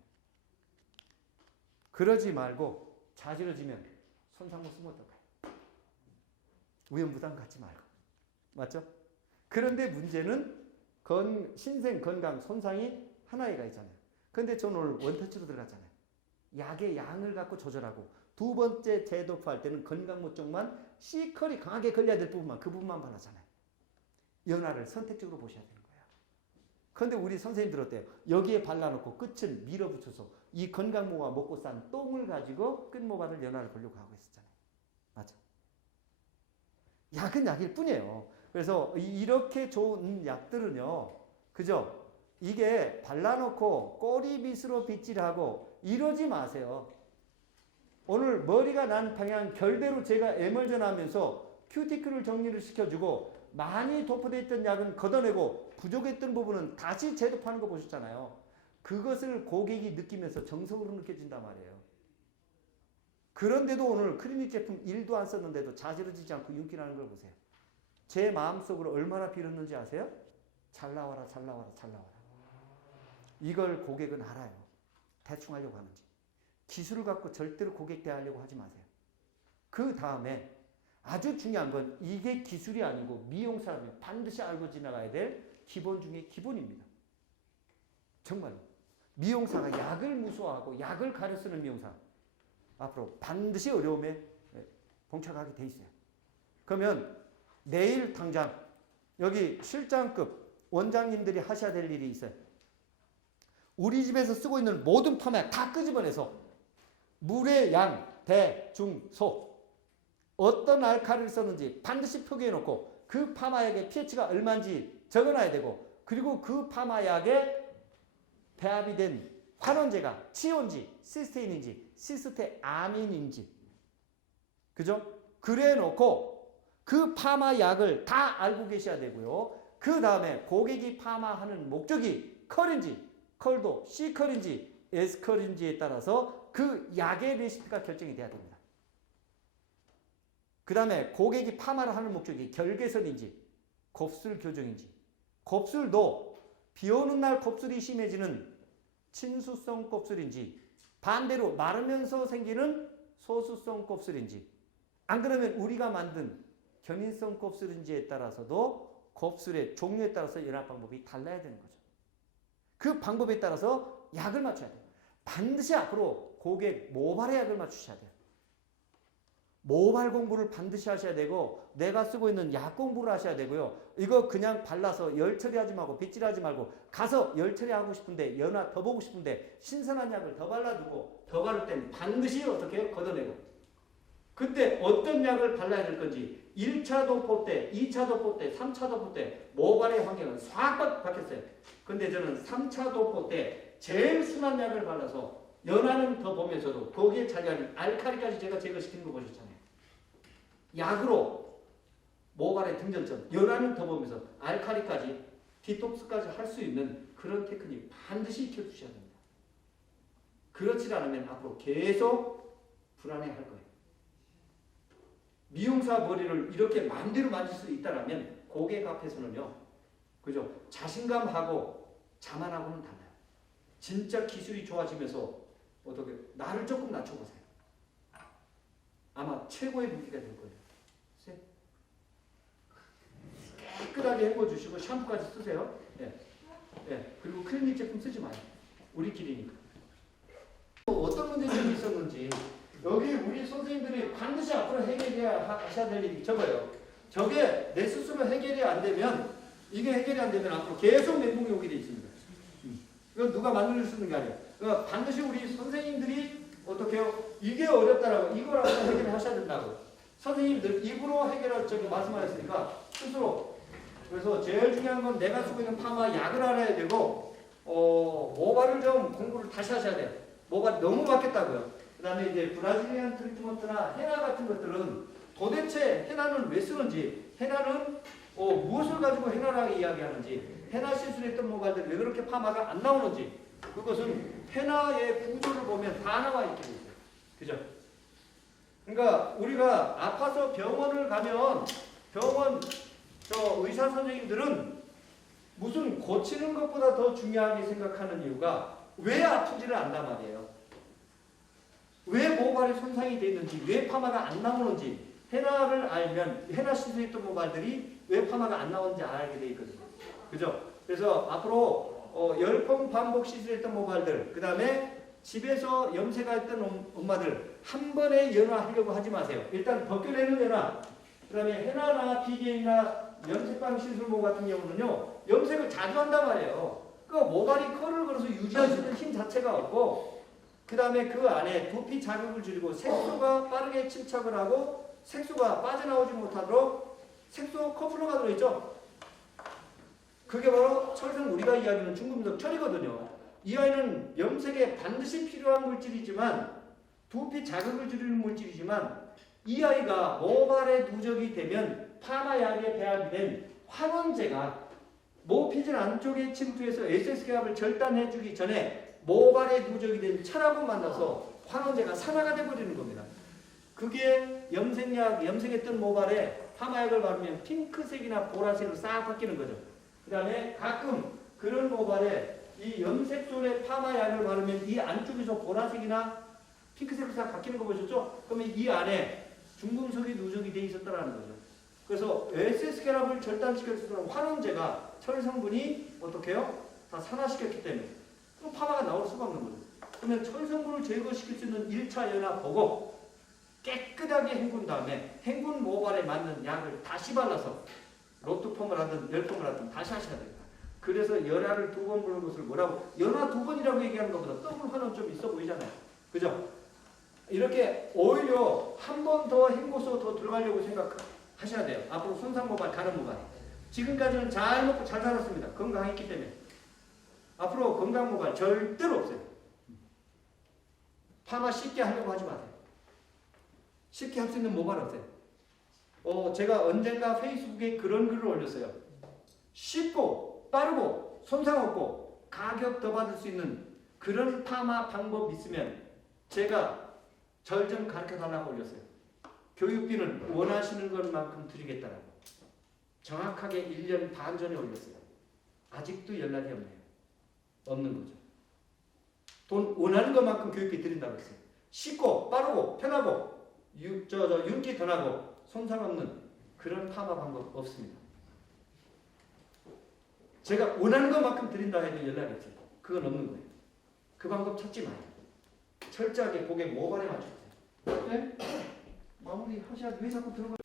그러지 말고 자지러지면 손상모 쓰면 어떨까요? 위험부담 갖지 말고. 맞죠? 그런데 문제는 신생 건강 손상이 하나가 있잖아요. 근데 저는 오늘 원터치로 들어갔잖아요. 약의 양을 갖고 조절하고 두 번째 재도포할 때는 건강모 쪽만 C컬이 강하게 걸려야 될 부분만 그 부분만 발랐잖아요. 연화를 선택적으로 보셔야 되는 거예요. 그런데 우리 선생님들 어때요? 여기에 발라놓고 끝을 밀어붙여서 이 건강모가 먹고 싼 똥을 가지고 끝모발을 연화를 보려고 하고 있었잖아요. 맞죠? 약은 약일 뿐이에요. 그래서 이렇게 좋은 약들은요, 그죠? 이게 발라놓고 꼬리빗으로 빗질하고 이러지 마세요. 오늘 머리가 난 방향 결대로 제가 에멀전 하면서 큐티클을 정리를 시켜주고 많이 도포되어 있던 약은 걷어내고 부족했던 부분은 다시 재도포하는 거 보셨잖아요. 그것을 고객이 느끼면서 정석으로 느껴진단 말이에요. 그런데도 오늘 클리닉 제품 1도 안 썼는데도 자지러지지 않고 윤기나는 걸 보세요. 제 마음속으로 얼마나 빌었는지 아세요? 잘 나와라, 잘 나와라, 잘 나와라. 이걸 고객은 알아요. 대충 하려고 하는지. 기술을 갖고 절대로 고객 대하려고 하지 마세요. 그 다음에 아주 중요한 건 이게 기술이 아니고 미용사라면 반드시 알고 지나가야 될 기본 중에 기본입니다. 정말로. 미용사가 약을 무서워하고 약을 가려 쓰는 미용사 앞으로 반드시 어려움에 봉착하게 돼 있어요. 그러면 내일 당장 여기 실장급 원장님들이 하셔야 될 일이 있어요. 우리 집에서 쓰고 있는 모든 파마약 다 끄집어내서 물의 양, 대, 중, 소 어떤 알칼리를 썼는지 반드시 표기해 놓고 그 파마약의 pH가 얼마인지 적어놔야 되고 그리고 그 파마약에 배합이 된 환원제가 치온지, 시스테인인지, 시스테아민인지 그죠? 그래 놓고 그 파마약을 다 알고 계셔야 되고요. 그 다음에 고객이 파마하는 목적이 컬인지, 컬도 C컬인지, S컬인지에 따라서 그 약의 레시피가 결정이 돼야 됩니다. 그 다음에 고객이 파마를 하는 목적이 결계선인지, 곱슬 교정인지, 곱슬도 비 오는 날 곱슬이 심해지는 친수성 곱슬인지, 반대로 마르면서 생기는 소수성 곱슬인지, 안 그러면 우리가 만든 견인성 곱슬인지에 따라서도 곱슬의 종류에 따라서 연합 방법이 달라야 되는 거죠. 그 방법에 따라서 약을 맞춰야 돼요. 반드시 앞으로 고객 모발의 약을 맞추셔야 돼요. 모발 공부를 반드시 하셔야 되고 내가 쓰고 있는 약 공부를 하셔야 되고요. 이거 그냥 발라서 열 처리하지 말고 빗질하지 말고 가서 열 처리하고 싶은데 연화 더 보고 싶은데 신선한 약을 더 발라두고 더 바를 때는 반드시 어떻게 해요? 걷어내고 그때 어떤 약을 발라야 될 건지 1차 도포 때, 2차 도포 때, 3차 도포 때 모발의 환경은 싹 바뀌었어요. 근데 저는 3차 도포 때 제일 순한 약을 발라서 연화는 더 보면서도 거기에 자기하는 알칼리까지 제가 제거시키는 거 보셨잖아요. 약으로 모발의 등전점, 연화는 더 보면서 알칼리까지 디톡스까지 할 수 있는 그런 테크닉 반드시 익혀주셔야 됩니다. 그렇지 않으면 앞으로 계속 불안해할 거예요. 미용사 머리를 이렇게 마음대로 만질 수 있다면 고객 앞에서는요, 그죠? 자신감하고 자만하고는 달라요. 진짜 기술이 좋아지면서 어떻게 나를 조금 낮춰보세요. 아마 최고의 무기가 될 거예요. 깨끗하게 헹궈주시고 샴푸까지 쓰세요. 예. 예. 그리고 클리닉 제품 쓰지 마요. 우리끼리니까. 어떤 문제점이 있었는지 여기 우리 선생님들이 반드시 앞으로 해결해야 하셔야 될 일이 적어요. 저게 내 스스로 해결이 안 되면 이게 해결이 안 되면 앞으로 계속 멘붕이 오게 돼 있습니다. 이건 누가 만들어 주는 게 아니에요. 그러니까 반드시 우리 선생님들이 어떻게 해요? 이게 어렵다라고 이거라고 해결을 하셔야 된다고. 선생님들 입으로 해결할 적이 말씀하셨으니까 스스로. 그래서 제일 중요한 건 내가 쓰고 있는 파마 약을 알아야 되고 모발을 좀 공부를 다시 하셔야 돼요. 모발이 너무 바뀌었다고요. 그 다음에 이제 브라질리안 트리트먼트나 헤나 같은 것들은 도대체 헤나는 왜 쓰는지, 헤나는 무엇을 가지고 헤나라고 이야기하는지, 헤나 시술했던 모발들 왜 그렇게 파마가 안 나오는지, 그것은 헤나의 구조를 보면 다 나와 있게 돼요. 그죠? 그러니까 우리가 아파서 병원을 가면 병원 의사 선생님들은 무슨 고치는 것보다 더 중요하게 생각하는 이유가 왜 아프지를 않단 말이에요. 왜 모발이 손상이 되어 있는지, 왜 파마가 안 나오는지, 헤나를 알면 헤나 시술했던 모발들이 왜 파마가 안 나오는지 알게 돼 있거든요. 그죠? 그래서 앞으로 10번 반복 시술했던 모발들, 그 다음에 집에서 염색할 했던 엄마들 한 번에 연화하려고 하지 마세요. 일단 벗겨내는 연화, 그 다음에 헤나나 BJ나 염색방 시술모 같은 경우는요, 염색을 자주 한단 말이에요. 그 모발이 컬을 걸어서 유지할 수 있는 힘 자체가 없고, 그 다음에 그 안에 두피 자극을 줄이고 색소가 빠르게 침착을 하고 색소가 빠져나오지 못하도록 색소 커플러가 들어있죠. 그게 바로 철성 우리가 이야기하는 중금속 철이거든요. 이 아이는 염색에 반드시 필요한 물질이지만 두피 자극을 줄이는 물질이지만 이 아이가 모발에 누적이 되면 파마약에 배합이 된 환원제가 모피질 안쪽에 침투해서 SS계합을 절단해주기 전에 모발에 누적이 된 철하고 만나서 환원제가 산화가 돼버리는 겁니다. 그게 염색했던 모발에 파마약을 바르면 핑크색이나 보라색으로 싹 바뀌는 거죠. 그 다음에 가끔 그런 모발에 이 염색존에 파마약을 바르면 이 안쪽에서 보라색이나 핑크색으로 싹 바뀌는 거 보셨죠? 그러면 이 안에 중금속이 누적이 돼 있었다는 거죠. 그래서 SS결합을 절단시켜주는 환원제가 철 성분이 어떻게 해요? 다 산화시켰기 때문에 그럼 파마가 나올 수가 없는 거죠. 그러면 철 성분을 제거시킬 수 있는 1차 연화 보고 깨끗하게 헹군 다음에 헹군 모발에 맞는 약을 다시 발라서 로트펌을 하든 열펌을 하든 다시 하셔야 됩니다. 그래서 연화를 2번 부르는 것을 뭐라고? 연화 2번이라고 얘기하는 것보다 더블 환원 좀 있어 보이잖아요. 그죠? 이렇게 오히려 한 번 더 헹궈서 더 들어가려고 생각하셔야 돼요. 앞으로 손상 모발, 가는 모발. 지금까지는 잘 먹고 잘 살았습니다. 건강했기 때문에. 앞으로 건강 모발 절대로 없어요. 파마 쉽게 하려고 하지 마세요. 쉽게 할 수 있는 모발 없어요. 제가 언젠가 페이스북에 그런 글을 올렸어요. 쉽고 빠르고 손상 없고 가격 더 받을 수 있는 그런 파마 방법 있으면 제가 절 좀 가르쳐 달라고 올렸어요. 교육비는 원하시는 것만큼 드리겠다라고. 정확하게 1년 반 전에 올렸어요. 아직도 연락이 없네요. 없는 거죠. 돈 원하는 것만큼 교육비 드린다고 했어요. 쉽고 빠르고 편하고 윤기 더 나고 손상 없는 그런 파마 방법 없습니다. 제가 원하는 것만큼 드린다 해도 연락이 없어요. 그건 없는 거예요. 그 방법 찾지 마요. 철저하게 고객 모발에 맞추세요. 네? 마무리 하셔야 돼. 왜 자꾸 들어가요?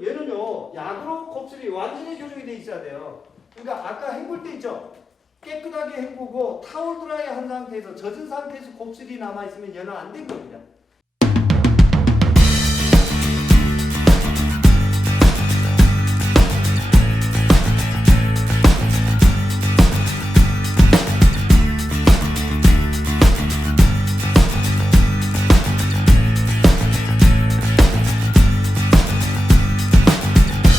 얘는요, 약으로 곱슬이 완전히 교정이 돼 있어야 돼요. 그러니까 아까 헹굴 때 있죠? 깨끗하게 헹구고 타올 드라이 한 상태에서 젖은 상태에서 곱슬이 남아있으면 연화 안 된 겁니다.